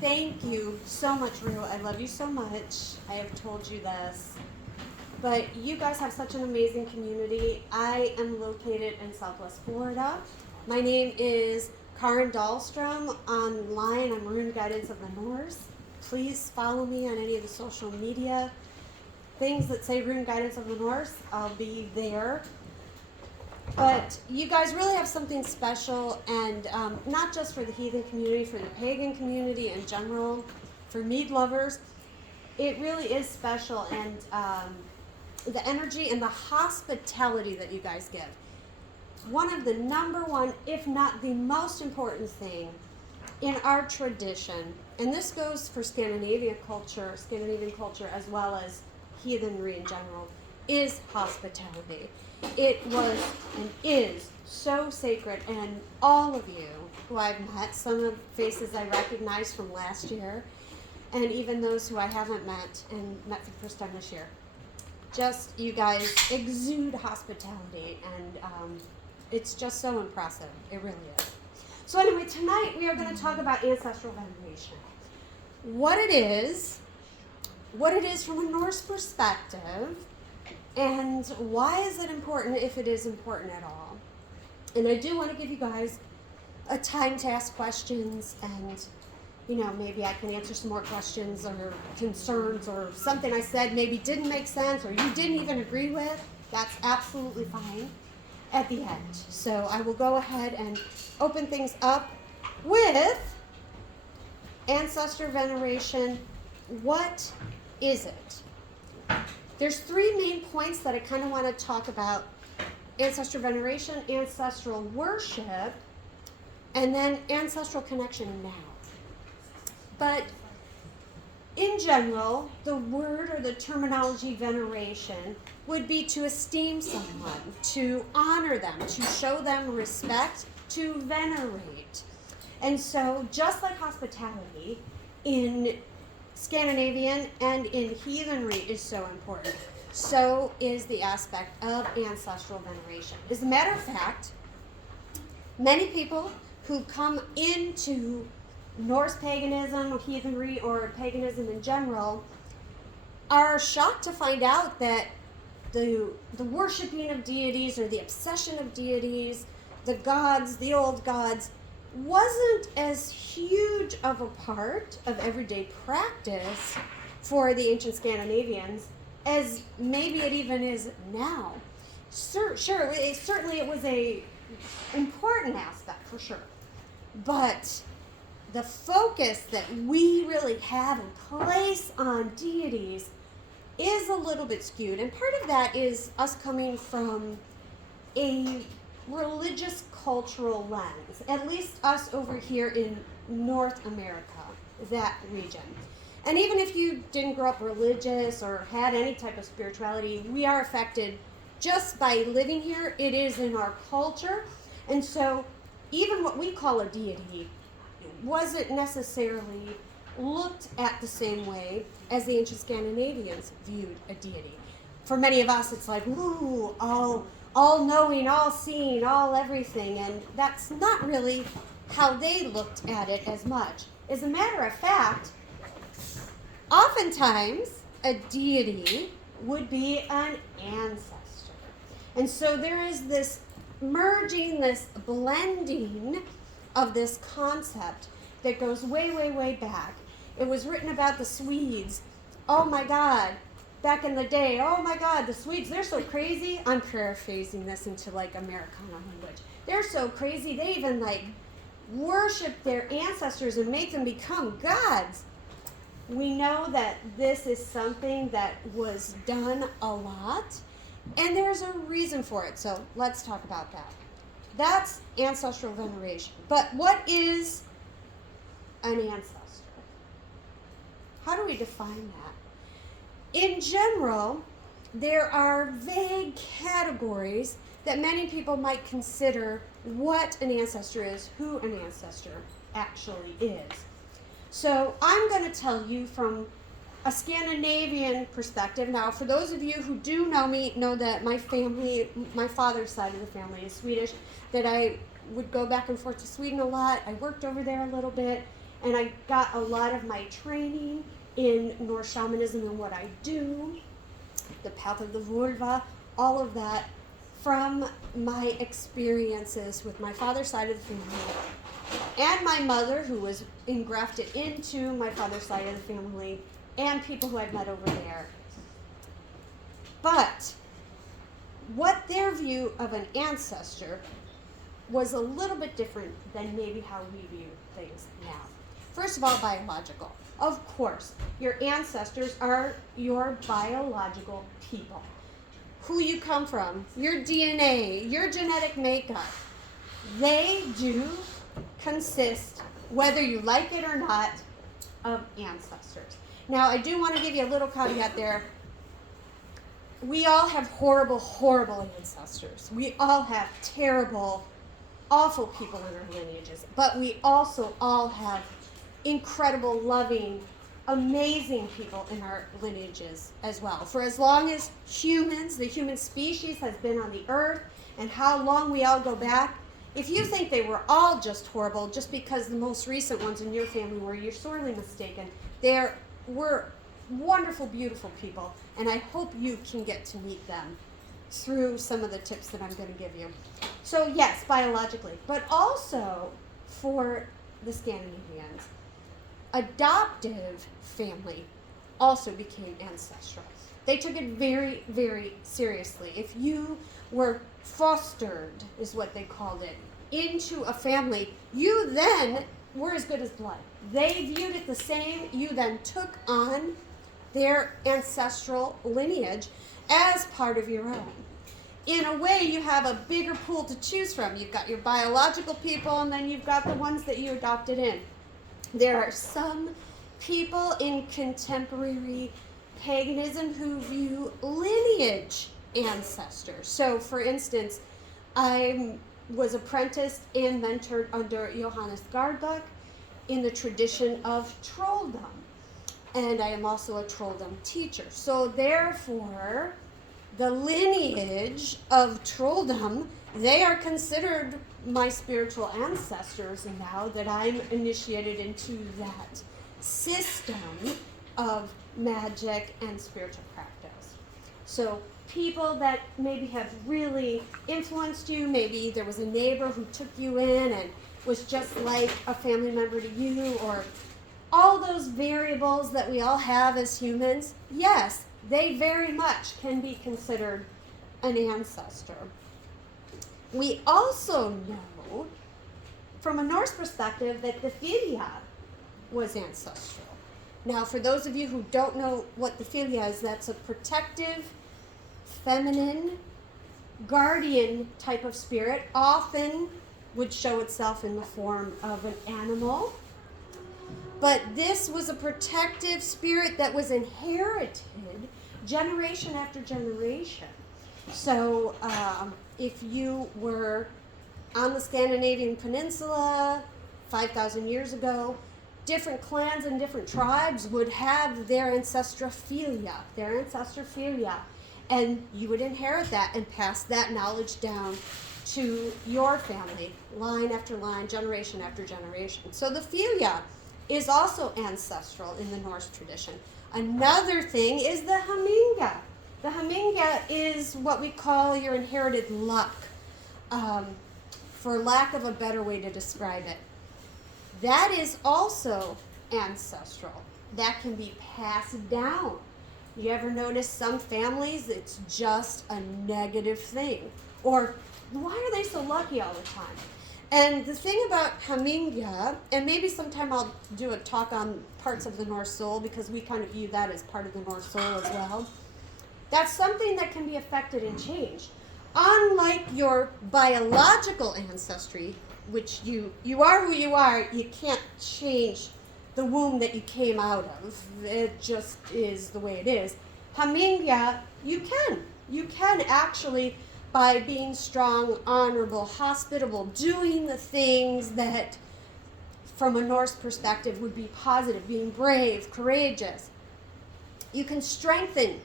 Thank you so much, Rue. I love you so much. I have told you this. But you guys have such an amazing community. I am located in Southwest Florida. My name is Karin Dahlstrom. Online, I'm Rune Guidance of the Norse. Please follow me on any of the social media things that say Rune Guidance of the Norse. I'll be there. But you guys really have something special, and not just for the heathen community, for the pagan community in general, for mead lovers. It really is special, and the energy and the hospitality that you guys give. One of the number one, if not the most important thing in our tradition, and this goes for Scandinavian culture as well as heathenry in general, is hospitality. It was and is so sacred, and all of you who I've met, some of the faces I recognize from last year, and even those who I haven't met and met for the first time this year, just you guys exude hospitality, and it's just so impressive. It really is. So anyway, tonight we are going to talk about ancestral veneration. What it is from a Norse perspective, and why is it important, if it is important at all. And I do want to give you guys a time to ask questions, and maybe I can answer some more questions or concerns, or something I said maybe didn't make sense or you didn't even agree with. That's absolutely fine at the end. So I will go ahead and open things up with ancestor veneration. What is it? There's three main points that I kind of want to talk about: ancestor veneration, ancestral worship, and then ancestral connection now. But in general, the word or the terminology veneration would be to esteem someone, to honor them, to show them respect, to venerate. And so just like hospitality in Scandinavian and in heathenry is so important, so is the aspect of ancestral veneration. As a matter of fact, many people who come into Norse paganism, heathenry, or paganism in general are shocked to find out that the worshiping of deities, or the obsession of deities, the gods, the old gods, wasn't as huge of a part of everyday practice for the ancient Scandinavians as maybe it even is now. Sure, certainly it was a important aspect, for sure. But the focus that we really have and place on deities is a little bit skewed. And part of that is us coming from a religious cultural lens, at least us over here in North America, that region. And even if you didn't grow up religious or had any type of spirituality, we are affected just by living here. It is in our culture. And so even what we call a deity wasn't necessarily looked at the same way as the ancient Scandinavians viewed a deity. For many of us, it's like, ooh, all knowing, all seeing, all everything, and that's not really how they looked at it as much. As a matter of fact, oftentimes a deity would be an ancestor. And so there is this merging, this blending of this concept that goes way, way, way back. It was written about the Swedes. Oh my God, back in the day, oh my God, the Swedes, they're so crazy. I'm paraphrasing this into like Americana language. They're so crazy, they even like worship their ancestors and make them become gods. We know that this is something that was done a lot, and there's a reason for it. So let's talk about that. That's ancestral veneration. But what is an ancestor? How do we define that? In general, there are vague categories that many people might consider what an ancestor is, who an ancestor actually is. So I'm going to tell you from a Scandinavian perspective. Now, for those of you who do know me, know that my family, my father's side of the family is Swedish, that I would go back and forth to Sweden a lot. I worked over there a little bit, and I got a lot of my training in Norse shamanism and what I do, the path of the vulva, all of that from my experiences with my father's side of the family and my mother, who was engrafted into my father's side of the family, and people who I've met over there. But what their view of an ancestor was a little bit different than maybe how we view things now. First of all, biological. Of course, your ancestors are your biological people. Who you come from, your DNA, your genetic makeup, they do consist, whether you like it or not, of ancestors. Now, I do want to give you a little caveat there. We all have horrible, horrible ancestors. We all have terrible, awful people in our lineages. But we also all have incredible, loving, amazing people in our lineages as well. For as long as humans, the human species, has been on the earth, and how long we all go back, if you think they were all just horrible just because the most recent ones in your family were, you're sorely mistaken. There were wonderful, beautiful people, and I hope you can get to meet them through some of the tips that I'm going to give you. So yes, biologically, but also for the Scandinavians, adoptive family also became ancestral. They took it very, very seriously. If you were fostered, is what they called it, into a family, you then were as good as blood. They viewed it the same. You then took on their ancestral lineage as part of your own. In a way, you have a bigger pool to choose from. You've got your biological people, and then you've got the ones that you adopted in. There are some people in contemporary paganism who view lineage ancestors. So, for instance, I was apprenticed and mentored under Johannes Gardluck in the tradition of trolldom. And I am also a trolldom teacher. So, therefore, the lineage of trolldom, they are considered my spiritual ancestors now that I'm initiated into that system of magic and spiritual practice. So people that maybe have really influenced you, maybe there was a neighbor who took you in and was just like a family member to you, or all those variables that we all have as humans, yes, they very much can be considered an ancestor. We also know, from a Norse perspective, that the Filia was ancestral. Now, for those of you who don't know what the Filia is, that's a protective, feminine, guardian type of spirit, often would show itself in the form of an animal. But this was a protective spirit that was inherited generation after generation. So if you were on the Scandinavian peninsula 5,000 years ago, different clans and different tribes would have their ancestrophilia, and you would inherit that and pass that knowledge down to your family, line after line, generation after generation. So the Filia is also ancestral in the Norse tradition. Another thing is the Haminga. The Haminga is what we call your inherited luck, for lack of a better way to describe it. That is also ancestral. That can be passed down. You ever notice some families, it's just a negative thing? Or why are they so lucky all the time? And the thing about Haminga, and maybe sometime I'll do a talk on parts of the Norse soul, because we kind of view that as part of the Norse soul as well. That's something that can be affected and changed. Unlike your biological ancestry, which you are who you are, you can't change the womb that you came out of. It just is the way it is. Haminga, you can. You can actually, by being strong, honorable, hospitable, doing the things that, from a Norse perspective, would be positive, being brave, courageous. You can strengthen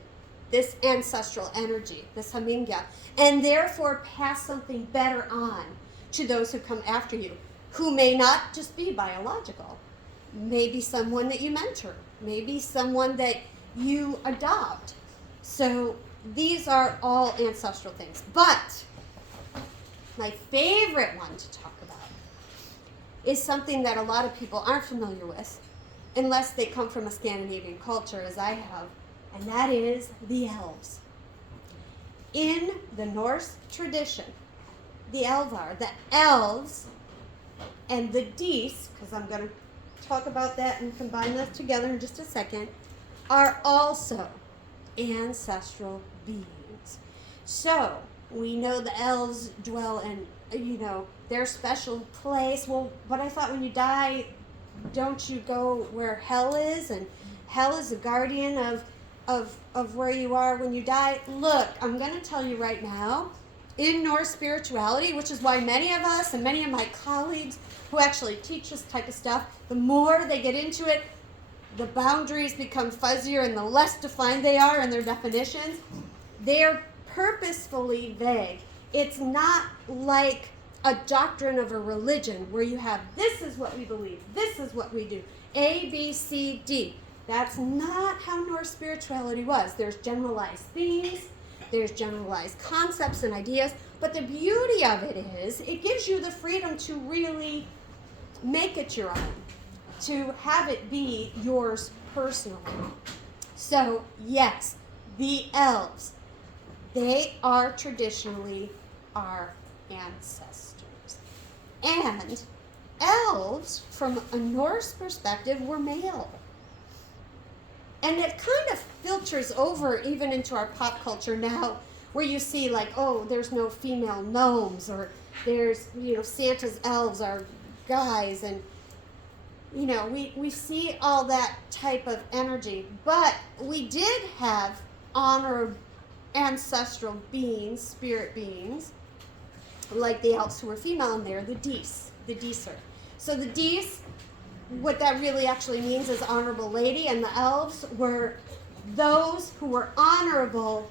this ancestral energy, this Haminga, and therefore pass something better on to those who come after you, who may not just be biological. maybe someone that you mentor, maybe someone that you adopt. So these are all ancestral things. But my favorite one to talk about is something that a lot of people aren't familiar with unless they come from a Scandinavian culture, as I have, and that is the elves. In the Norse tradition, the elves and the Dis, because I'm going to talk about that and combine those together in just a second, are also ancestral beings. So we know the elves dwell in, their special place. Well, but I thought when you die, don't you go where hell is? And hell is the guardian of where you are when you die. Look, I'm going to tell you right now, in Norse spirituality, which is why many of us and many of my colleagues who actually teach this type of stuff, the more they get into it, the boundaries become fuzzier and the less defined they are in their definitions. They're purposefully vague. It's not like a doctrine of a religion where you have, this is what we believe, this is what we do, A, B, C, D. That's not how Norse spirituality was. There's generalized themes, there's generalized concepts and ideas, but the beauty of it is it gives you the freedom to really make it your own, to have it be yours personally. So yes, the elves, they are traditionally our ancestors. And elves, from a Norse perspective, were male. And it kind of filters over even into our pop culture now, where you see like, oh, there's no female gnomes, or there's, Santa's elves are guys, and, we see all that type of energy. But we did have honored ancestral beings, spirit beings, like the elves who were female, and they're the Disr. So the Dis, what that really actually means is honorable lady, and the elves were those who were honorable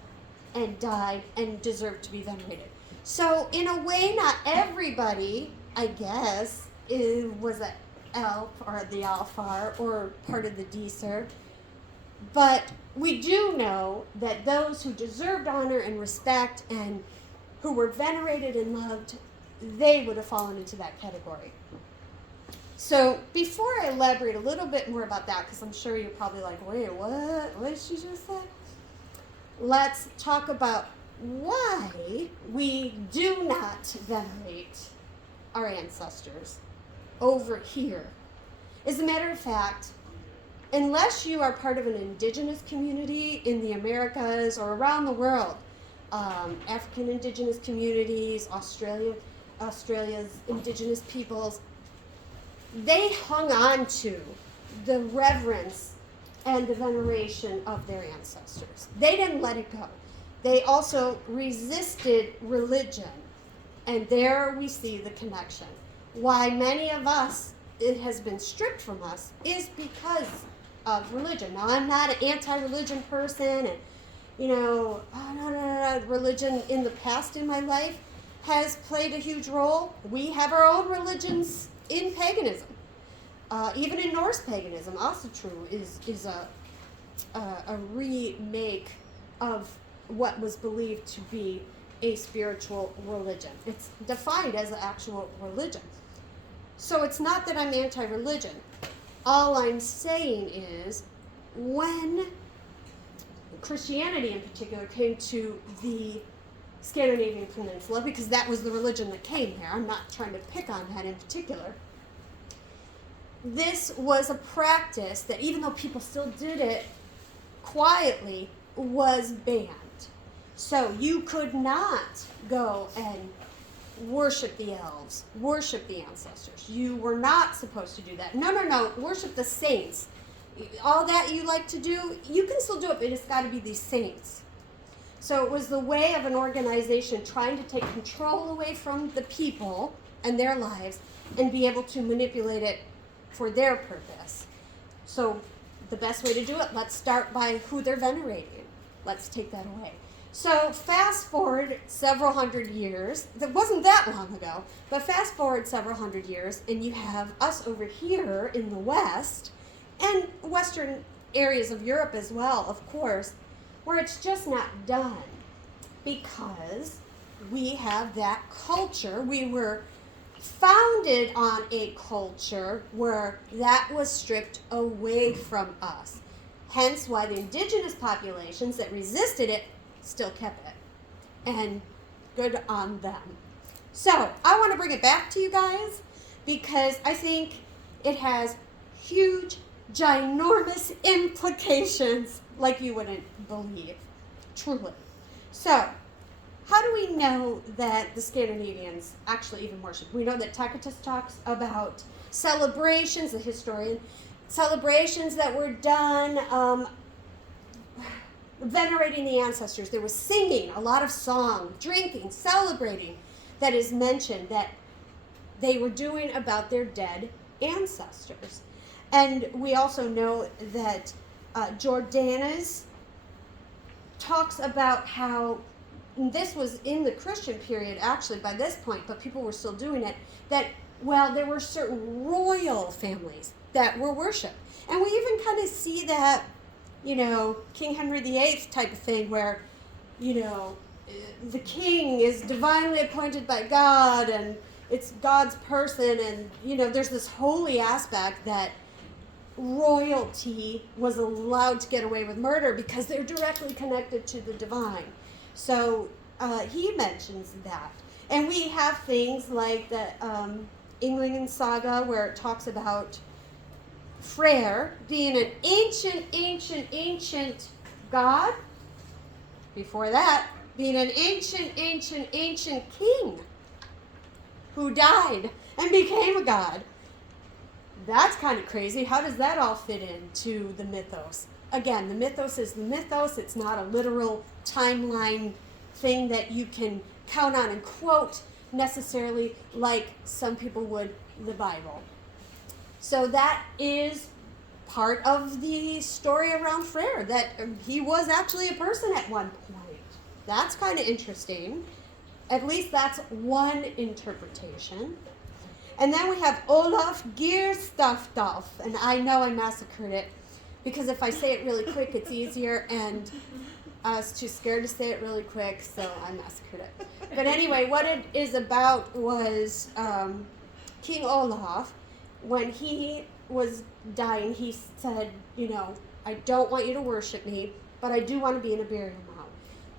and died and deserved to be venerated. So in a way, not everybody, I guess, was an elf or the Alfar or part of the Disr. But we do know that those who deserved honor and respect and who were venerated and loved, they would have fallen into that category. So before I elaborate a little bit more about that, because I'm sure you're probably like, wait, what? What did she just say? Let's talk about why we do not venerate our ancestors over here. As a matter of fact, unless you are part of an indigenous community in the Americas or around the world, African indigenous communities, Australia's indigenous peoples, they hung on to the reverence and the veneration of their ancestors. They didn't let it go. They also resisted religion. And there we see the connection. Why many of us, it has been stripped from us, is because of religion. Now, I'm not an anti-religion person, and, religion in the past in my life has played a huge role. We have our own religions in paganism. Even in Norse paganism, Asatru is a remake of what was believed to be a spiritual religion. It's defined as an actual religion. So it's not that I'm anti-religion. All I'm saying is when Christianity in particular came to the Scandinavian Peninsula, because that was the religion that came here, I'm not trying to pick on that in particular, this was a practice that, even though people still did it quietly, was banned. So you could not go and worship the elves, worship the ancestors. You were not supposed to do that. No, worship the saints. All that you like to do, you can still do it, but it's got to be these saints. So it was the way of an organization trying to take control away from the people and their lives and be able to manipulate it for their purpose. So the best way to do it, let's start by who they're venerating. Let's take that away. So fast forward several hundred years. That wasn't that long ago, but fast forward several hundred years, and you have us over here in the West, and Western areas of Europe as well, of course, where it's just not done because we have that culture. We were founded on a culture where that was stripped away from us. Hence why the indigenous populations that resisted it still kept it. And good on them. So I want to bring it back to you guys because I think it has huge, ginormous implications like you wouldn't believe. Truly. So, how do we know that the Scandinavians actually even worship? We know that Tacitus talks about celebrations, the historian, celebrations that were done, venerating the ancestors. There was singing, a lot of song, drinking, celebrating that is mentioned that they were doing about their dead ancestors. And we also know that Jordanes talks about how this was in the Christian period, actually, by this point, but people were still doing it, that, well, there were certain royal families that were worshipped. And we even kind of see that, you know, King Henry VIII type of thing where, you know, the king is divinely appointed by God and it's God's person, and, you know, there's this holy aspect that royalty was allowed to get away with murder because they're directly connected to the divine. So he mentions that. And we have things like the Ynglinga Saga where it talks about Freyr being an ancient god. Before that, being an ancient king who died and became a god. That's kind of crazy. How does that all fit into the mythos? Again, the mythos is the mythos. It's not a literal timeline thing that you can count on and quote necessarily like some people would the Bible. So that is part of the story around Freyr, that he was actually a person at one point. That's kind of interesting. At least that's one interpretation. And then we have Olaf Geirstafdalf, and I know I massacred it because if I say it really quick, it's easier, and I was too scared to say it really quick, so I massacred it. But anyway, what it is about was King Olaf, when he was dying, he said, you know, I don't want you to worship me, but I do want to be in a burial mound.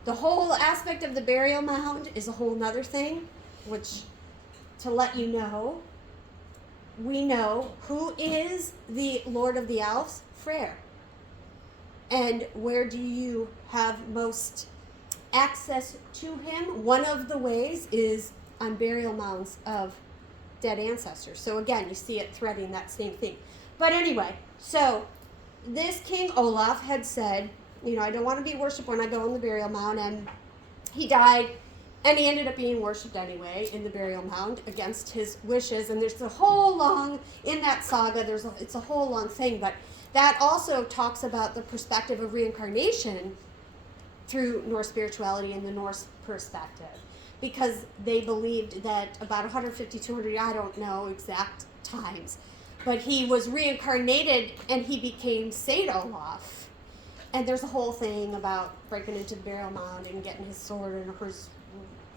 The whole aspect of the burial mound is a whole nother thing, which, to let you know, we know who is the Lord of the Elves? Freyr. And where do you have most access to him? One of the ways is on burial mounds of dead ancestors. So again, you see it threading that same thing. But anyway, so this King Olaf had said, you know, I don't want to be worshipped when I go in the burial mound, and he died, and he ended up being worshipped anyway in the burial mound against his wishes. And there's a whole long, in that saga, it's a whole long thing, but that also talks about the perspective of reincarnation through Norse spirituality and the Norse perspective. Because they believed that about 150, 200, I don't know exact times, but he was reincarnated and he became Saint Olaf. And there's a whole thing about breaking into the burial mound and getting his sword and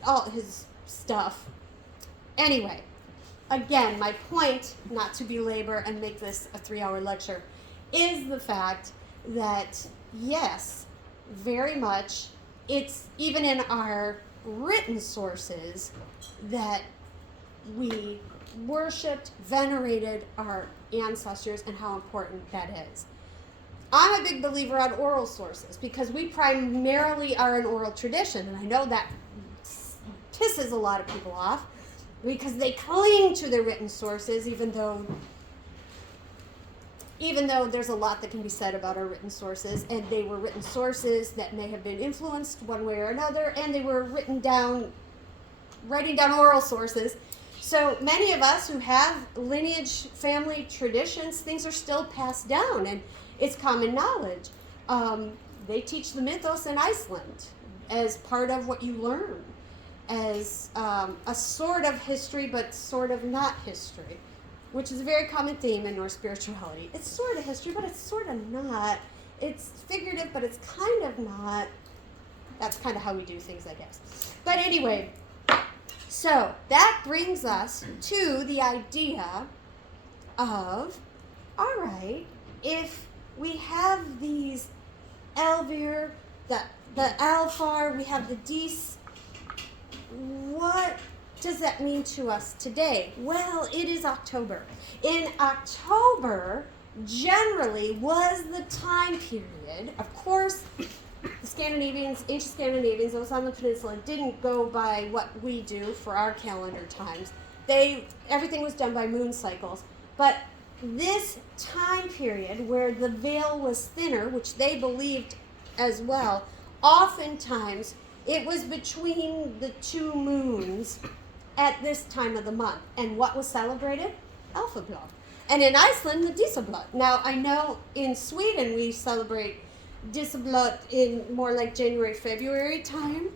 all his stuff. Anyway, again, my point, not to belabor and make this a 3-hour lecture, is the fact that, yes, very much, it's even in our written sources that we worshipped, venerated our ancestors and how important that is. I'm a big believer on oral sources because we primarily are an oral tradition, and I know that pisses a lot of people off because they cling to their written sources even though there's a lot that can be said about our written sources, and they were written sources that may have been influenced one way or another, and they were writing down oral sources. So many of us who have lineage, family traditions, things are still passed down, and it's common knowledge. They teach the mythos in Iceland. as part of what you learn, as a sort of history, but sort of not history, which is a very common theme in Norse spirituality. It's sort of history, but it's sort of not. It's figurative, but it's kind of not. That's kind of how we do things, I guess. But anyway, so that brings us to the idea of, all right, if we have these Elvir, the Alfar, we have the Dis, what does that mean to us today? Well, it is October. In October, generally, was the time period, of course, the Scandinavians, ancient Scandinavians, those on the peninsula, didn't go by what we do for our calendar times. Everything was done by moon cycles. But this time period where the veil was thinner, which they believed as well, oftentimes it was between the two moons at this time of the month. And what was celebrated? Alfablot. And in Iceland, the Dísablot. Now, I know in Sweden we celebrate Dísablot in more like January, February time.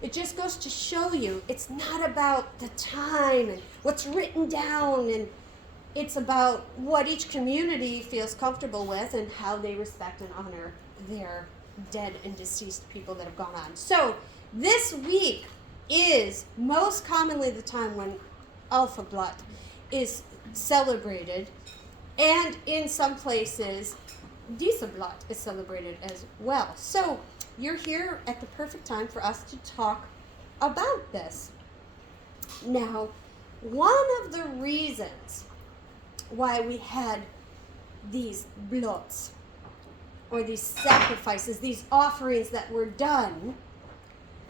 It just goes to show you it's not about the time and what's written down, and it's about what each community feels comfortable with and how they respect and honor their dead and deceased people that have gone on. So this week is most commonly the time when Alfablot is celebrated, and in some places Dísablot is celebrated as well. So you're here at the perfect time for us to talk about this. Now, one of the reasons why we had these blots, or these sacrifices, these offerings that were done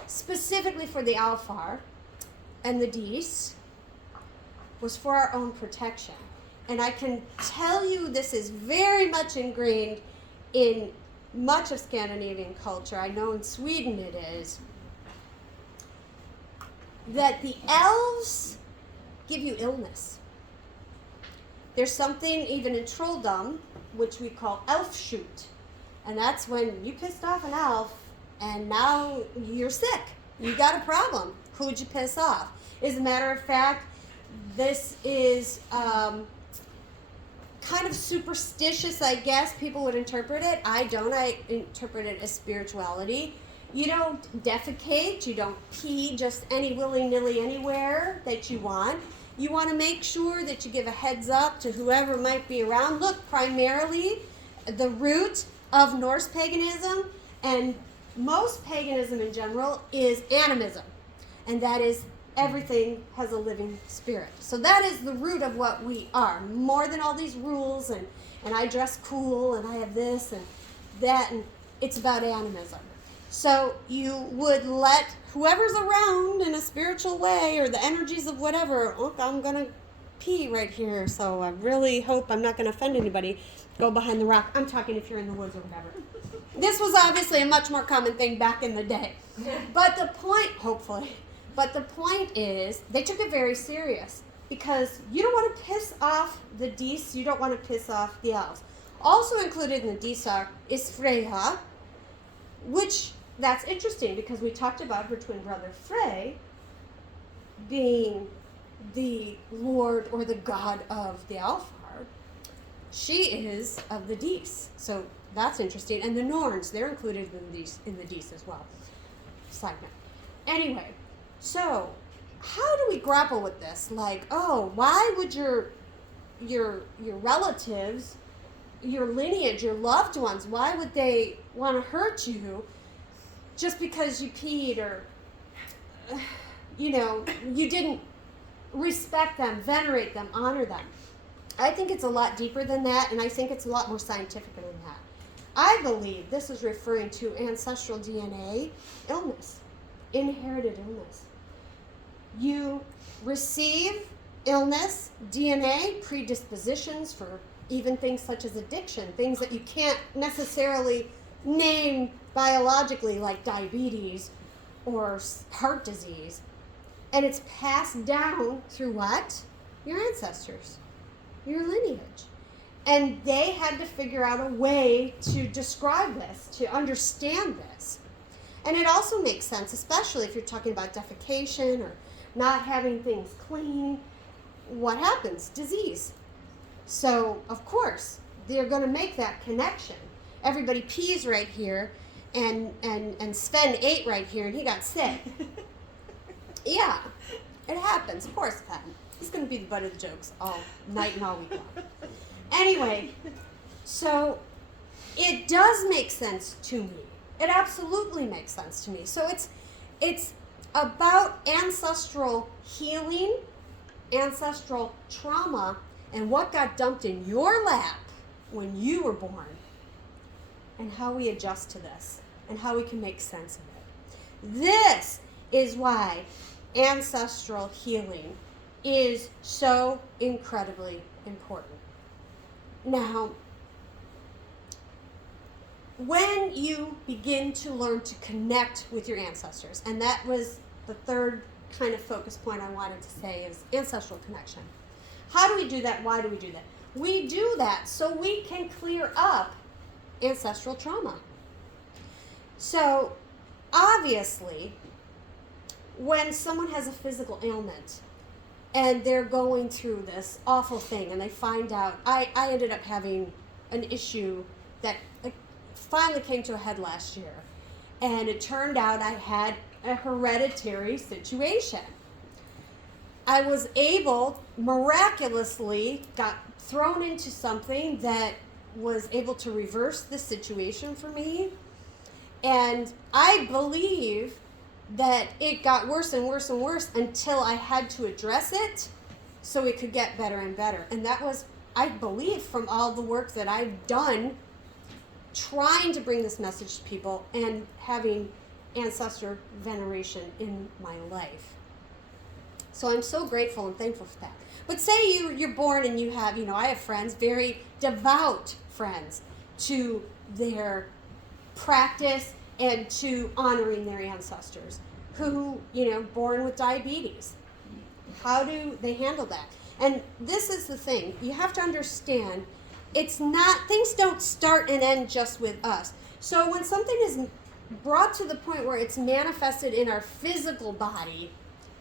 specifically for the Alfar and the Dis, was for our own protection. And I can tell you this is very much ingrained in much of Scandinavian culture. I know in Sweden it is. That the elves give you illness. There's something even in trolldom, which we call elfshoot. And that's when you pissed off an elf and now you're sick. You got a problem. Who'd you piss off? As a matter of fact, this is kind of superstitious, I guess people would interpret it. I don't. I interpret it as spirituality. You don't defecate. You don't pee just any willy-nilly anywhere that you want. You want to make sure that you give a heads up to whoever might be around. Look, primarily, the root of Norse paganism and most paganism in general is animism. And that is everything has a living spirit. So that is the root of what we are. More than all these rules and I dress cool and I have this and that, and it's about animism. So you would let whoever's around in a spiritual way, or the energies of whatever, look, I'm going to pee right here, so I really hope I'm not going to offend anybody, go behind the rock. I'm talking if you're in the woods or whatever. This was obviously a much more common thing back in the day. But the point, hopefully, but the point is they took it very serious, because you don't want to piss off the Dis, you don't want to piss off the elves. Also included in the Disar is Freyja, which, that's interesting because we talked about her twin brother Frey being the lord or the god of the Alfar. She is of the Dis, so that's interesting. And the Norns, they're included in the Dis as well. Side note. Anyway, so how do we grapple with this? Like, oh, why would your relatives, your lineage, your loved ones, why would they want to hurt you just because you peed, or you didn't respect them, venerate them, honor them? I think it's a lot deeper than that, and I think it's a lot more scientific than that. I believe this is referring to ancestral DNA illness, inherited illness. You receive illness, DNA, predispositions for even things such as addiction, things that you can't necessarily name biologically, like diabetes or heart disease. And it's passed down through what? Your ancestors, your lineage. And they had to figure out a way to describe this, to understand this. And it also makes sense, especially if you're talking about defecation or not having things clean. What happens? Disease. So, of course, they're going to make that connection. Everybody pees right here, and Sven ate right here, and he got sick. Yeah, it happens. Of course it happened. He's going to be the butt of the jokes all night and all week long. Anyway, so it does make sense to me. It absolutely makes sense to me. So it's about ancestral healing, ancestral trauma, and what got dumped in your lap when you were born, and how we adjust to this, and how we can make sense of it. This is why ancestral healing is so incredibly important. Now, when you begin to learn to connect with your ancestors, and that was the third kind of focus point I wanted to say, is ancestral connection. How do we do that? Why do we do that? We do that so we can clear up ancestral trauma. So, obviously, when someone has a physical ailment and they're going through this awful thing and they find out, I ended up having an issue that finally came to a head last year, and it turned out I had a hereditary situation. I was able, miraculously, got thrown into something that was able to reverse the situation for me, and I believe that it got worse and worse and worse until I had to address it so it could get better and better. And that was, I believe, from all the work that I've done trying to bring this message to people and having ancestor veneration in my life. So I'm so grateful and thankful for that. But say you're born and you have, I have friends, very devout friends, to their practice and to honoring their ancestors, who, born with diabetes. How do they handle that? And this is the thing. You have to understand, things don't start and end just with us. So when something is brought to the point where it's manifested in our physical body,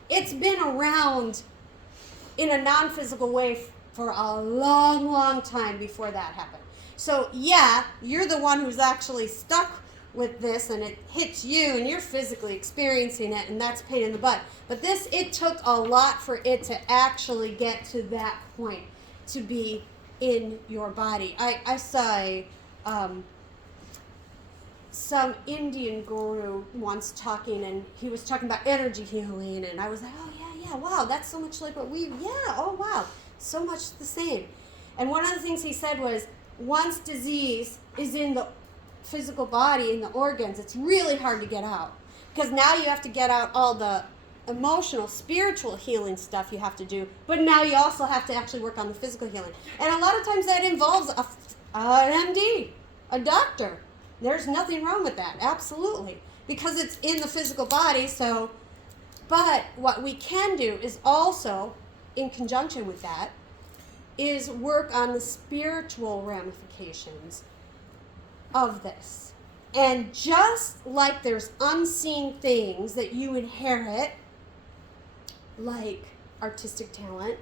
it's been around in a non-physical way for a long, long time before that happened. So yeah, you're the one who's actually stuck with this, and it hits you and you're physically experiencing it, and that's pain in the butt. But it took a lot for it to actually get to that point, to be in your body. I saw some Indian guru once talking, and he was talking about energy healing, and I was like, oh yeah, wow, that's so much like what oh wow, so much the same. And one of the things he said was, once disease is in the physical body, in the organs, it's really hard to get out, because now you have to get out all the emotional, spiritual healing stuff you have to do, but now you also have to actually work on the physical healing. And a lot of times that involves an MD, a doctor. There's nothing wrong with that, absolutely, because it's in the physical body. So, but what we can do is also, in conjunction with that, is work on the spiritual ramifications of this. And just like there's unseen things that you inherit, like artistic talent,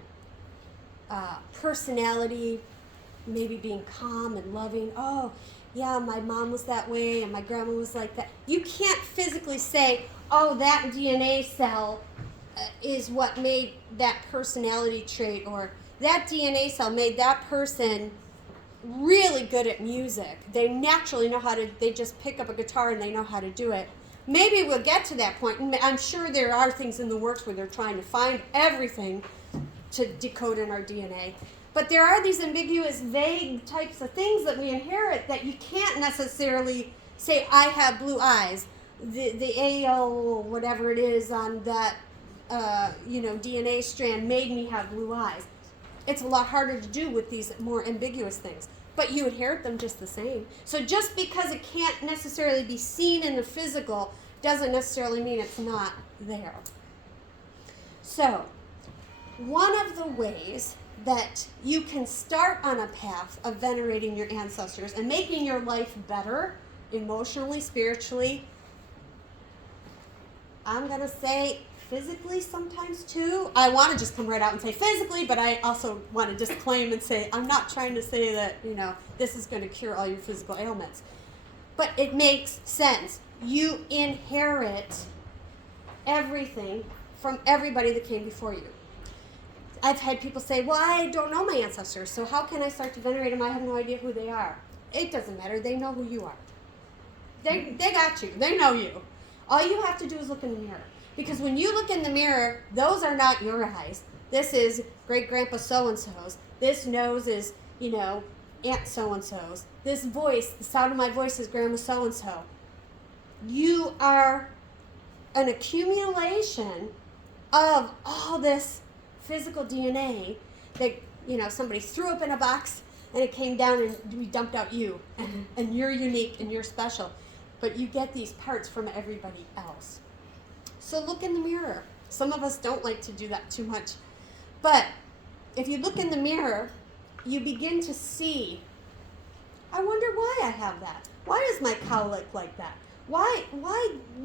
personality, maybe being calm and loving. Oh, yeah, my mom was that way and my grandma was like that. You can't physically say, oh, that DNA cell is what made that personality trait, or that DNA cell made that person really good at music. They naturally know they just pick up a guitar and they know how to do it. Maybe we'll get to that point. I'm sure there are things in the works where they're trying to find everything to decode in our DNA. But there are these ambiguous, vague types of things that we inherit that you can't necessarily say, I have blue eyes. The AL, whatever it is on that DNA strand made me have blue eyes. It's a lot harder to do with these more ambiguous things. But you inherit them just the same. So just because it can't necessarily be seen in the physical doesn't necessarily mean it's not there. So, one of the ways that you can start on a path of venerating your ancestors and making your life better, emotionally, spiritually, I'm going to say physically sometimes too. I want to just come right out and say physically, but I also want to disclaim and say I'm not trying to say that, this is going to cure all your physical ailments. But it makes sense. You inherit everything from everybody that came before you. I've had people say, well, I don't know my ancestors, so how can I start to venerate them? I have no idea who they are. It doesn't matter. They know who you are. They got you. They know you. All you have to do is look in the mirror. Because when you look in the mirror, those are not your eyes. This is great-grandpa so-and-so's. This nose is, aunt so-and-so's. This voice, the sound of my voice is grandma so-and-so. You are an accumulation of all this physical DNA that, somebody threw up in a box and it came down and we dumped out you. And you're unique and you're special. But you get these parts from everybody else. So look in the mirror. Some of us don't like to do that too much. But if you look in the mirror, you begin to see, I wonder why I have that. Why does my cow look like that? Why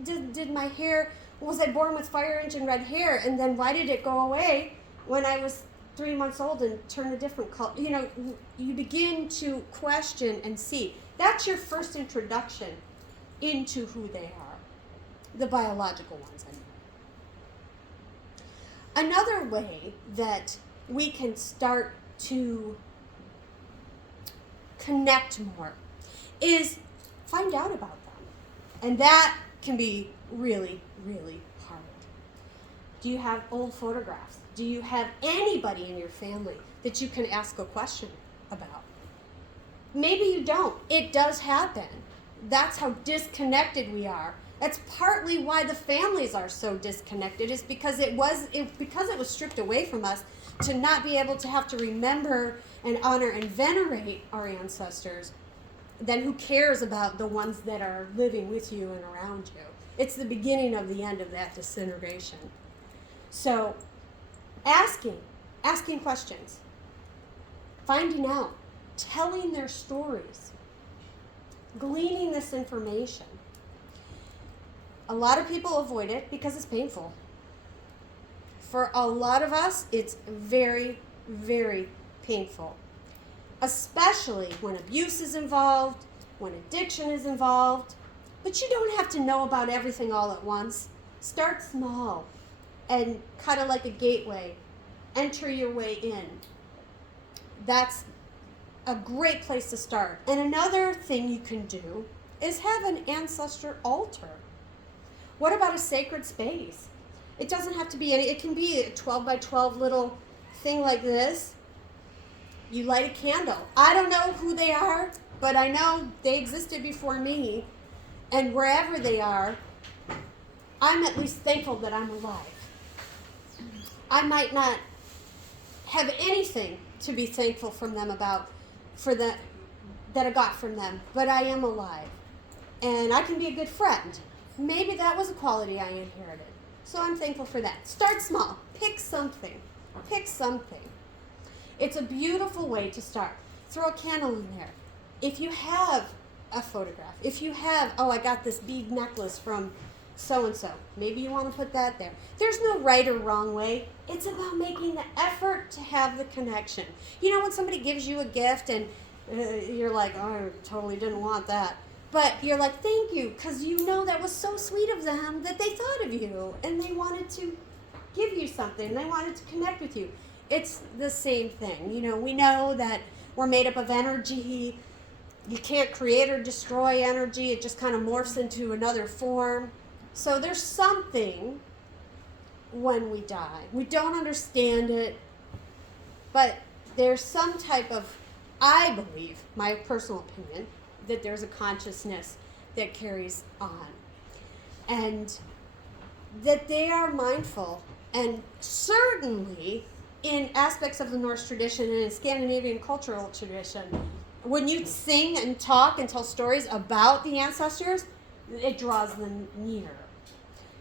did my hair, was I born with fire engine red hair, and then why did it go away when I was 3 months old and turn a different color? You begin to question and see. That's your first introduction into who they are, the biological ones. Another way that we can start to connect more is find out about them. And that can be really, really hard. Do you have old photographs? Do you have anybody in your family that you can ask a question about? Maybe you don't. It does happen. That's how disconnected we are. That's partly why the families are so disconnected, is because it was stripped away from us to not be able to have to remember and honor and venerate our ancestors. Then who cares about the ones that are living with you and around you? It's the beginning of the end of that disintegration. So asking questions, finding out, telling their stories, gleaning this information. A lot of people avoid it because it's painful. For a lot of us, it's very, very painful. Especially when abuse is involved, when addiction is involved. But you don't have to know about everything all at once. Start small and kind of like a gateway. Enter your way in. That's a great place to start. And another thing you can do is have an ancestor altar. What about a sacred space? It doesn't have to be it can be a 12 by 12 little thing like this. You light a candle. I don't know who they are, but I know they existed before me. And wherever they are, I'm at least thankful that I'm alive. I might not have anything to be thankful from them about that I got from them, but I am alive. And I can be a good friend. Maybe that was a quality I inherited. So I'm thankful for that. Start small. Pick something. Pick something. It's a beautiful way to start. Throw a candle in there. If you have a photograph, if you have, I got this bead necklace from so-and-so, maybe you want to put that there. There's no right or wrong way. It's about making the effort to have the connection. When somebody gives you a gift and you're like, oh, I totally didn't want that. But you're like, thank you, because that was so sweet of them that they thought of you and they wanted to give you something. They wanted to connect with you. It's the same thing. We know that we're made up of energy. You can't create or destroy energy. It just kind of morphs into another form. So there's something when we die. We don't understand it, but there's some type of, I believe, my personal opinion, that there's a consciousness that carries on. And that they are mindful. And certainly in aspects of the Norse tradition and in Scandinavian cultural tradition, when you sing and talk and tell stories about the ancestors, it draws them near.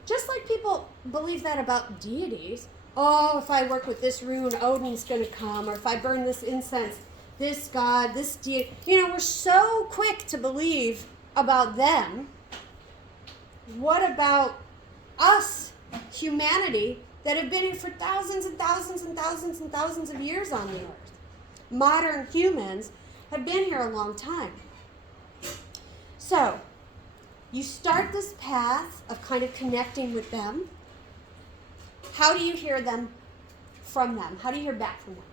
Just like people believe that about deities. Oh, if I work with this rune, Odin's going to come. Or if I burn this incense, this god, this deity. We're so quick to believe about them. What about us, humanity, that have been here for thousands and thousands and thousands and thousands of years on the earth. Modern humans have been here a long time. So, you start this path of kind of connecting with them. How do you hear them from them? How do you hear back from them?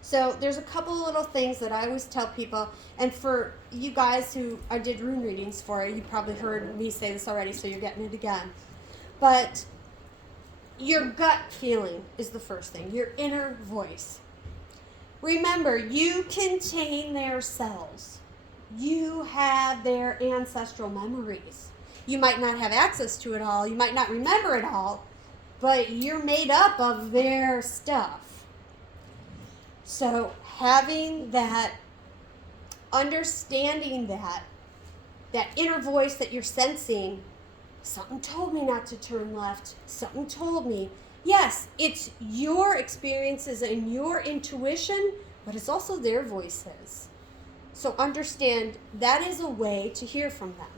So there's a couple of little things that I always tell people, and for you guys who I did rune readings for, you probably heard me say this already, so you're getting it again. But your gut feeling is the first thing, your inner voice. Remember, you contain their cells. You have their ancestral memories. You might not have access to it all, you might not remember it all, but you're made up of their stuff. So having that, understanding that inner voice that you're sensing, something told me not to turn left, something told me. Yes, it's your experiences and your intuition, but it's also their voices. So understand that is a way to hear from them.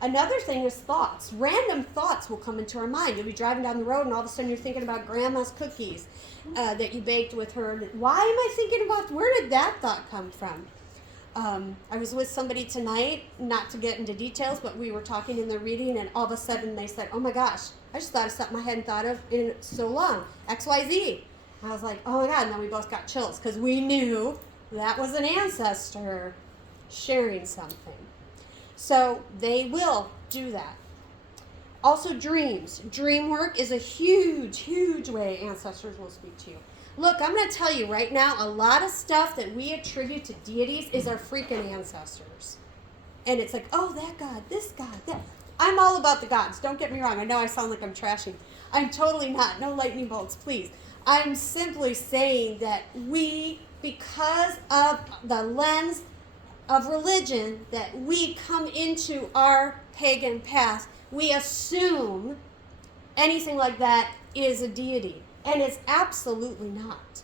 Another thing is thoughts. Random thoughts will come into our mind. You'll be driving down the road and all of a sudden you're thinking about grandma's cookies that you baked with her. Why am I thinking about, where did that thought come from? I was with somebody tonight, not to get into details, but we were talking in the reading and all of a sudden they said, oh my gosh, I just thought of something I hadn't thought of in so long, XYZ. I was like, oh my God, and then we both got chills because we knew that was an ancestor sharing something. So they will do that. Also dreams. Dream work is a huge, huge way ancestors will speak to you. Look, I'm going to tell you right now, a lot of stuff that we attribute to deities is our freaking ancestors. And it's like, oh, that God, this God, that. I'm all about the gods. Don't get me wrong. I know I sound like I'm trashing. I'm totally not. No lightning bolts, please. I'm simply saying that we, because of the lens of religion that we come into our pagan past, we assume anything like that is a deity. And it's absolutely not.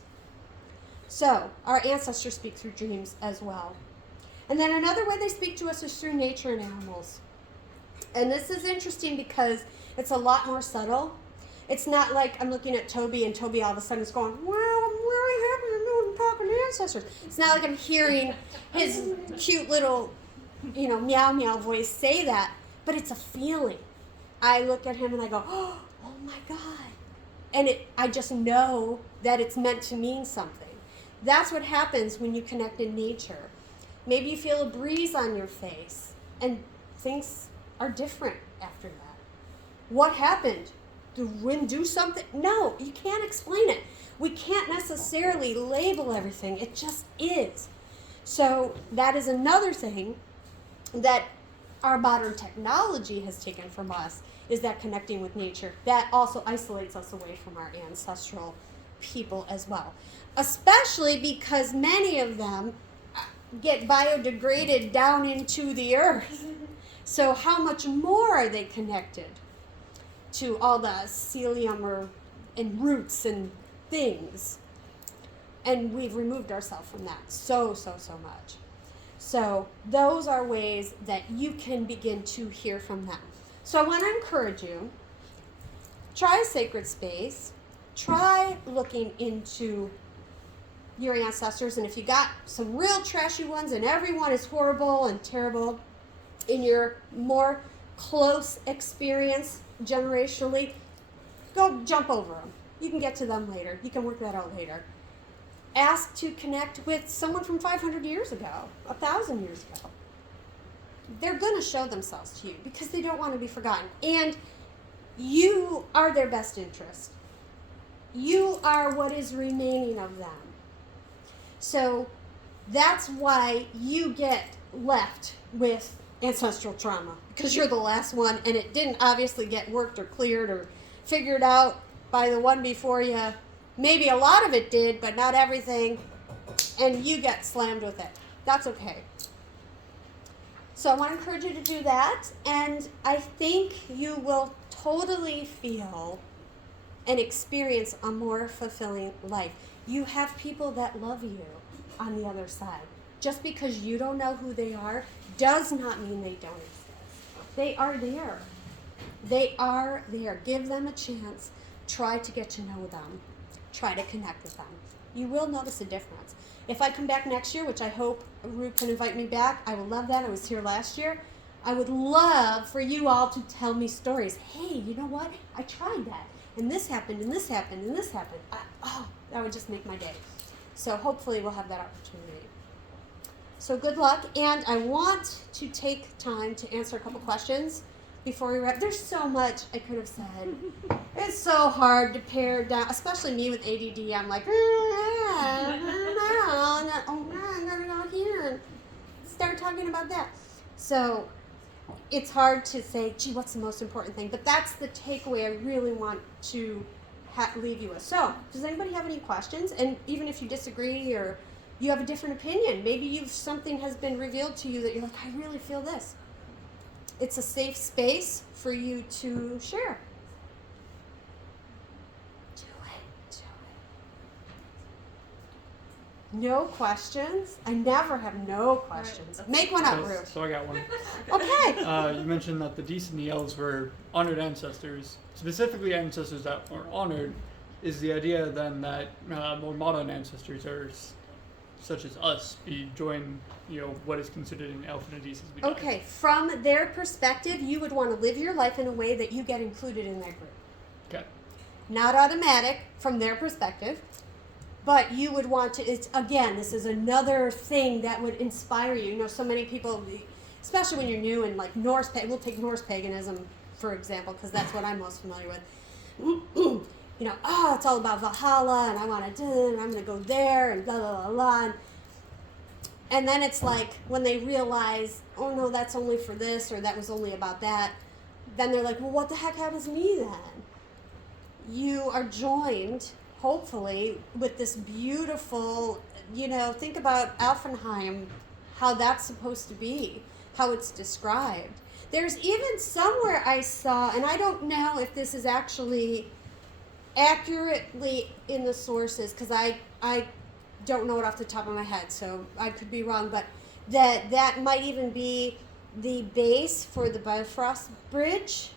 So, our ancestors speak through dreams as well. And then another way they speak to us is through nature and animals. And this is interesting because it's a lot more subtle. It's not like I'm looking at Toby and Toby all of a sudden is going, wow, I'm really happy to know I'm talking to ancestors. It's not like I'm hearing his cute little, meow meow voice say that, but it's a feeling. I look at him and I go, oh my God. And I just know that it's meant to mean something. That's what happens when you connect in nature. Maybe you feel a breeze on your face and things are different after that. What happened? Did the wind do something? No, you can't explain it. We can't necessarily label everything. It just is. So that is another thing that our modern technology has taken from us, is that connecting with nature. That also isolates us away from our ancestral people as well. Especially because many of them get biodegraded down into the earth. So how much more are they connected to all the psyllium and roots and things? And we've removed ourselves from that so much. So those are ways that you can begin to hear from them. So I want to encourage you, try a sacred space, try looking into your ancestors, and if you got some real trashy ones and everyone is horrible and terrible in your more close experience generationally, go jump over them. You can get to them later. You can work that out later. Ask to connect with someone from 500 years ago, 1,000 years ago. They're going to show themselves to you because they don't want to be forgotten. And you are their best interest. You are what is remaining of them. So that's why you get left with ancestral trauma, because you're the last one and it didn't obviously get worked or cleared or figured out by the one before you. Maybe a lot of it did, but not everything, and you get slammed with it. That's okay. So I want to encourage you to do that, and I think you will totally feel and experience a more fulfilling life. You have people that love you on the other side. Just because you don't know who they are does not mean they don't exist. They are there. They are there. Give them a chance. Try to get to know them. Try to connect with them. You will notice a difference. If I come back next year, which I hope Rue can invite me back, I will love that. I was here last year. I would love for you all to tell me stories. Hey, you know what? I tried that. And this happened, and this happened, and this happened. That would just make my day. So hopefully we'll have that opportunity. So good luck. And I want to take time to answer a couple questions before we wrap. There's so much I could have said. It's so hard to pare down, especially me with ADD. I'm like, I'm going to go here and start talking about that. So it's hard to say, gee, what's the most important thing? But that's the takeaway I really want to leave you with. So does anybody have any questions? And even if you disagree or you have a different opinion, maybe something has been revealed to you that you're like, I really feel this. It's a safe space for you to share. Do it. No questions? I never have no questions. Right. Make one up, Rue. So I got one. Okay. You mentioned that the Dees and the Elves were honored ancestors, specifically ancestors that were honored. Is the idea then that more modern ancestors are such as us join what is considered an elf and a Dees as we die? Okay, from their perspective, you would want to live your life in a way that you get included in that group. Okay. Not automatic from their perspective, but you would want to, this is another thing that would inspire you. So many people, especially when you're new and like Norse, we'll take Norse paganism, for example, because that's what I'm most familiar with. It's all about Valhalla, and I want to do it, and I'm going to go there, and blah, blah, blah, blah. And then it's like, when they realize, oh no, that's only for this, or that was only about that, then they're like, well, what the heck happens to me then? You are joined, hopefully, with this beautiful, think about Alfenheim, how that's supposed to be, how it's described. There's even somewhere I saw, and I don't know if this is actually accurately in the sources, because I don't know it off the top of my head, so I could be wrong, but that might even be the base for the Bifrost Bridge,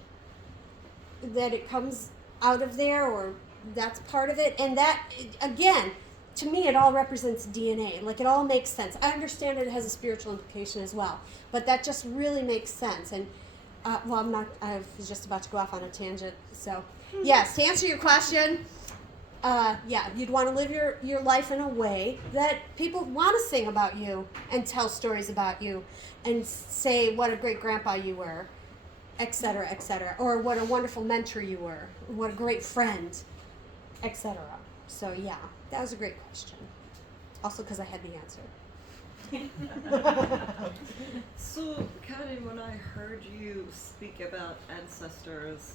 that it comes out of there, or that's part of it. And that, again, to me, it all represents DNA. Like, it all makes sense. I understand it has a spiritual implication as well, but that just really makes sense. And I was just about to go off on a tangent, so yes, to answer your question, you'd want to live your life in a way that people want to sing about you and tell stories about you and say what a great grandpa you were, etc., or what a wonderful mentor you were, what a great friend, etc. So yeah, that was a great question. Also because I had the answer. So, Karin, when I heard you speak about ancestors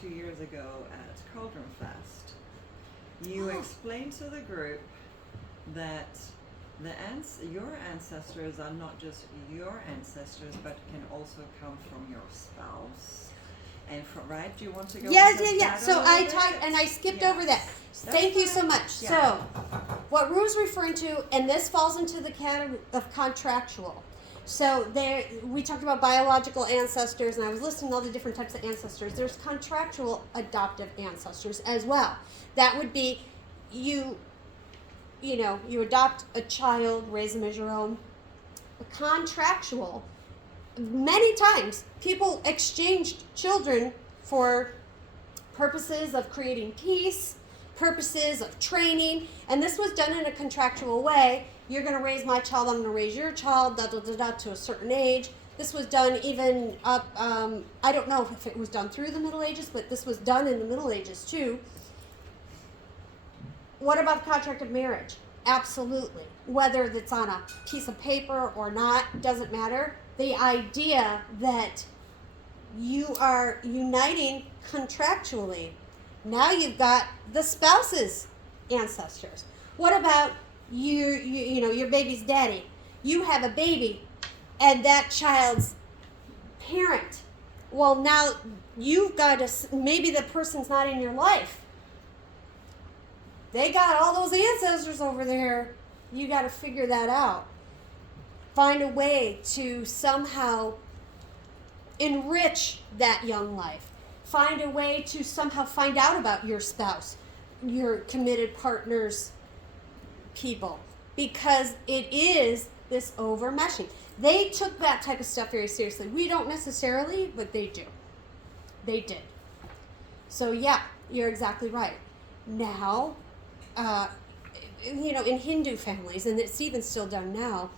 2 years ago at Cauldron Fest, you explained to the group that your ancestors are not just your ancestors, but can also come from your spouse. And right? Do you want to go? Yeah. So I talked, and I skipped over that. Thank you so much. Yeah. So, what Rue's referring to, and this falls into the category of contractual. So we talked about biological ancestors, and I was listing all the different types of ancestors. There's contractual adoptive ancestors as well. That would be you adopt a child, raise them as your own. Contractual. Many times, people exchanged children for purposes of creating peace, purposes of training, and this was done in a contractual way. You're going to raise my child, I'm going to raise your child, to a certain age. This was done even up, I don't know if it was done through the Middle Ages, but this was done in the Middle Ages too. What about the contract of marriage? Absolutely. Whether it's on a piece of paper or not, doesn't matter. The idea that you are uniting contractually. Now you've got the spouse's ancestors. What about your baby's daddy? You have a baby and that child's parent. Well, now you've got to, maybe the person's not in your life. They got all those ancestors over there. You got to figure that out. Find a way to somehow enrich that young life. find a way to somehow find out about your spouse, your committed partner's people, because it is this overmeshing. They took that type of stuff very seriously. We don't necessarily, but they do. They did. So yeah, you're exactly right. Now, in Hindu families, and it's even still done now,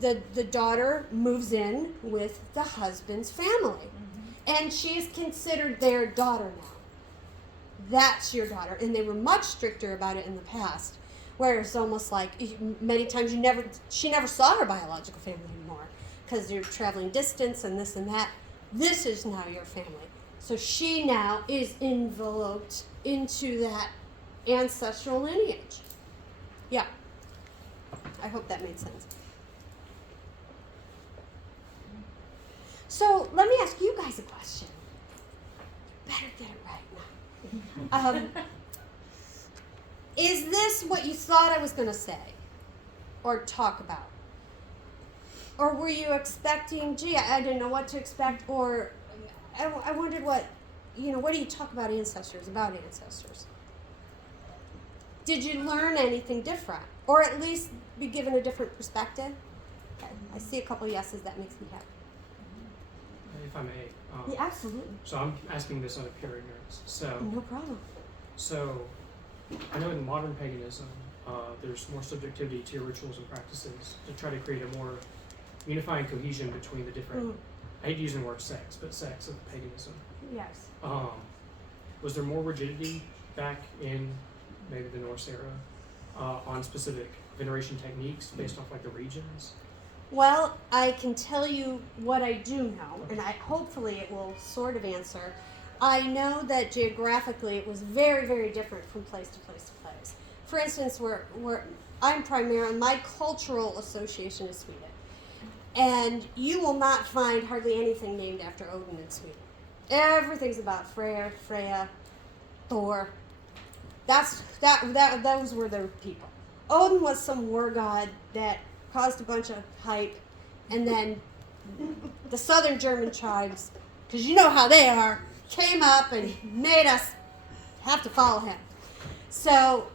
the daughter moves in with the husband's family. And she's considered their daughter now. That's your daughter. And they were much stricter about it in the past, where it's almost like many times she never saw her biological family anymore because you're traveling distance and this and that. This is now your family. So she now is enveloped into that ancestral lineage. Yeah. I hope that made sense. So let me ask you guys a question. Better get it right now. Is this what you thought I was going to say or talk about? Or were you expecting, gee, I didn't know what to expect, or I wondered what do you talk about ancestors? Did you learn anything different? Or at least be given a different perspective? Okay. I see a couple yeses, that makes me happy. If I may. Yeah, absolutely. So I'm asking this out of pure ignorance. So, No problem. So I know in modern paganism, there's more subjectivity to your rituals and practices to try to create a more unifying cohesion between the different, I hate using the word sects, but sects of paganism. Yes. Was there more rigidity back in maybe the Norse era on specific veneration techniques based off like the regions? Well, I can tell you what I do know, and hopefully it will sort of answer. I know that geographically it was very, very different from place to place to place. For instance, my cultural association is Sweden. And you will not find hardly anything named after Odin in Sweden. Everything's about Freya, Thor. Those were their people. Odin was some war god that caused a bunch of hype, and then the southern German tribes, because you know how they are, came up and made us have to follow him. So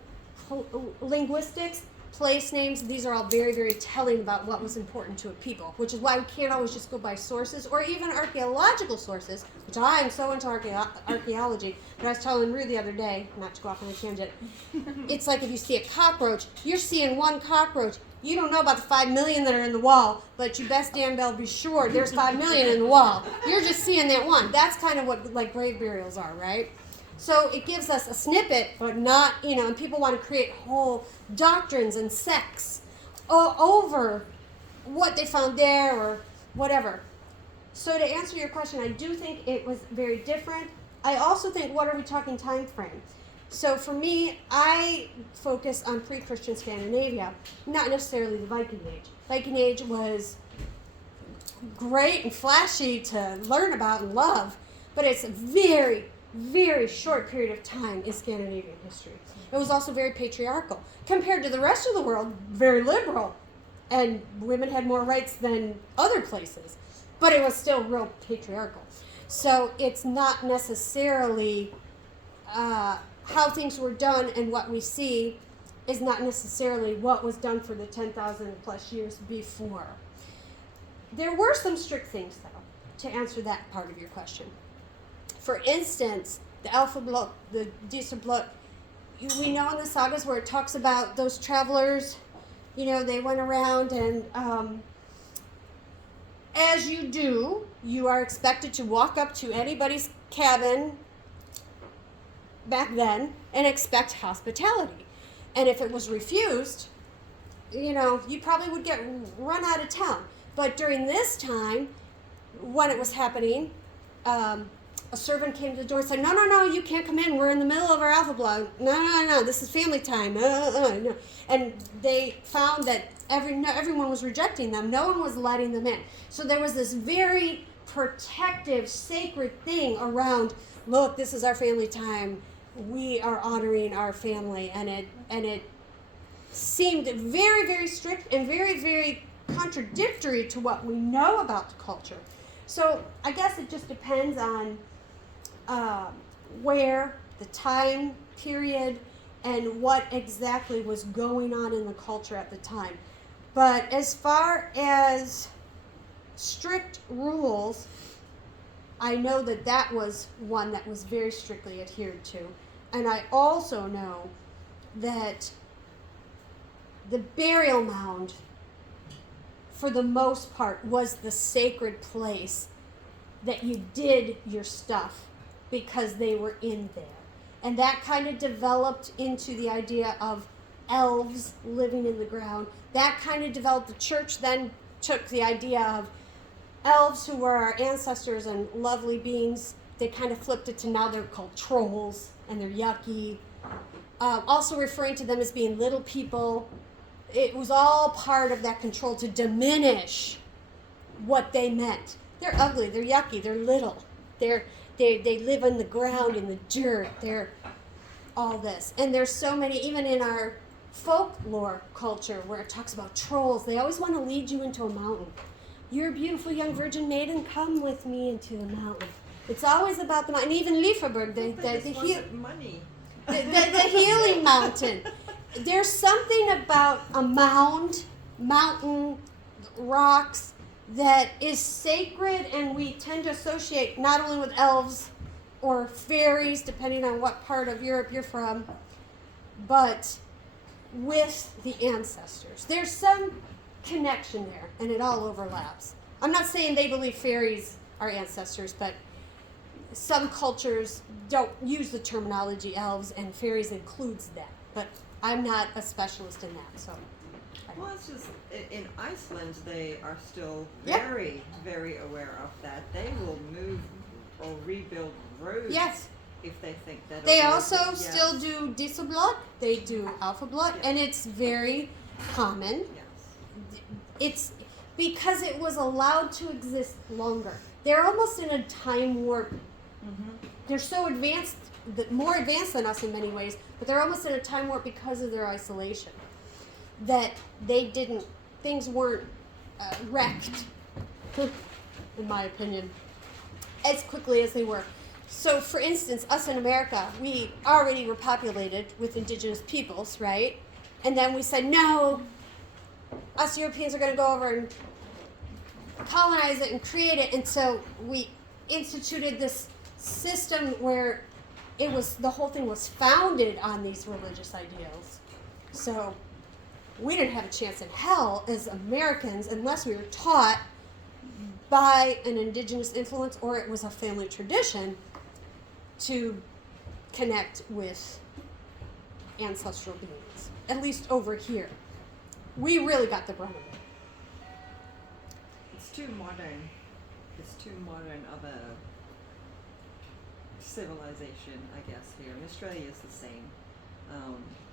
linguistics, place names, these are all very, very telling about what was important to a people, which is why we can't always just go by sources or even archaeological sources, which I am so into archaeology. But I was telling Rue the other day, not to go off on a tangent, it's like if you see a cockroach, you're seeing one cockroach. You don't know about the 5 million that are in the wall, but you best damn well be sure there's 5 million in the wall. You're just seeing that one. That's kind of what like grave burials are, right? So it gives us a snippet, but not, and people want to create whole doctrines and sects over what they found there or whatever. So to answer your question, I do think it was very different. I also think, what are we talking time frame? So for me, I focus on pre-Christian Scandinavia, not necessarily the Viking Age. Viking Age was great and flashy to learn about and love, but it's a very, very short period of time in Scandinavian history. It was also very patriarchal. Compared to the rest of the world, very liberal. And women had more rights than other places. But it was still real patriarchal. So it's not necessarily how things were done, and what we see is not necessarily what was done for the 10,000 plus years before. There were some strict things, though, to answer that part of your question. For instance, the Alpha Block, the Disa Block, we know in the sagas where it talks about those travelers, they went around and as you do, you are expected to walk up to anybody's cabin back then and expect hospitality. And if it was refused, you probably would get run out of town. But during this time, when it was happening, a servant came to the door and said, no, you can't come in. We're in the middle of our alpha blog. No, this is family time. No. And they found that everyone was rejecting them. No one was letting them in. So there was this very protective, sacred thing around, look, this is our family time. We are honoring our family. And it seemed very, very strict and very, very contradictory to what we know about the culture. So I guess it just depends on where, the time period, and what exactly was going on in the culture at the time. But as far as strict rules, I know that that was one that was very strictly adhered to. And I also know that the burial mound, for the most part, was the sacred place that you did your stuff because they were in there. And that kind of developed into the idea of elves living in the ground. That kind of developed. The church then took the idea of elves, who were our ancestors and lovely beings. They kind of flipped it to now they're called trolls and they're yucky. Also referring to them as being little people. It was all part of that control to diminish what they meant. They're ugly, they're yucky, they're little. They live in the ground, in the dirt. They're all this. And there's so many, even in our folklore culture where it talks about trolls, they always want to lead you into a mountain. You're a beautiful young virgin maiden, come with me into the mountain. It's always about the mountain. Even Lieferberg, the healing mountain. There's something about a mountain, rocks, that is sacred, and we tend to associate not only with elves or fairies, depending on what part of Europe you're from, but with the ancestors. There's some connection there, and it all overlaps. I'm not saying they believe fairies are ancestors, but some cultures don't use the terminology elves, and fairies includes that. But I'm not a specialist in that, so. Well, it's just in Iceland they are still Yep. very, very aware of that. They will move or rebuild roads Yes. if they think that. They it'll also work. Yes. still do diesel blood. They do alpha blood, Yeah. and it's very common. Yes. It's because it was allowed to exist longer. They're almost in a time warp. Mm-hmm. They're so advanced, more advanced than us in many ways, but they're almost in a time warp because of their isolation. That things weren't wrecked, in my opinion, as quickly as they were. So, for instance, us in America, we already were populated with indigenous peoples, right? And then we said, no, us Europeans are going to go over and colonize it and create it. And so we instituted this system where the whole thing was founded on these religious ideals. So we didn't have a chance in hell as Americans unless we were taught by an indigenous influence or it was a family tradition to connect with ancestral beings, at least over here. We really got the brunt of it. It's too modern. It's too modern of a civilization, I guess, here. And Australia is the same.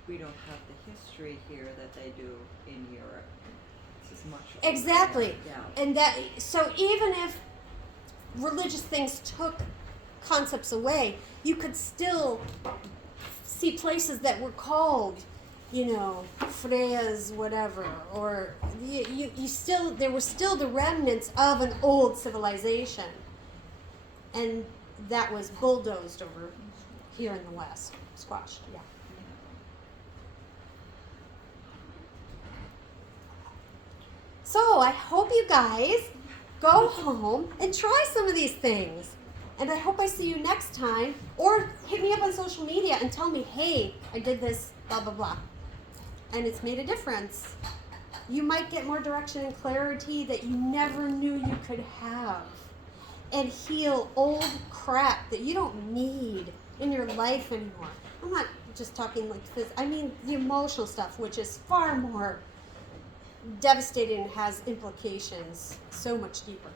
We don't have the history here that they do in Europe. It's as much. Exactly. Yeah. And so even if religious things took concepts away, you could still see places that were called, Freya's whatever, or there were still the remnants of an old civilization, and that was bulldozed over here in the West, squashed. Yeah. So I hope you guys go home and try some of these things. And I hope I see you next time. Or hit me up on social media and tell me, hey, I did this, blah, blah, blah. And it's made a difference. You might get more direction and clarity that you never knew you could have. And heal old crap that you don't need in your life anymore. I'm not just talking like this. I mean the emotional stuff, which is far more devastating and has implications so much deeper.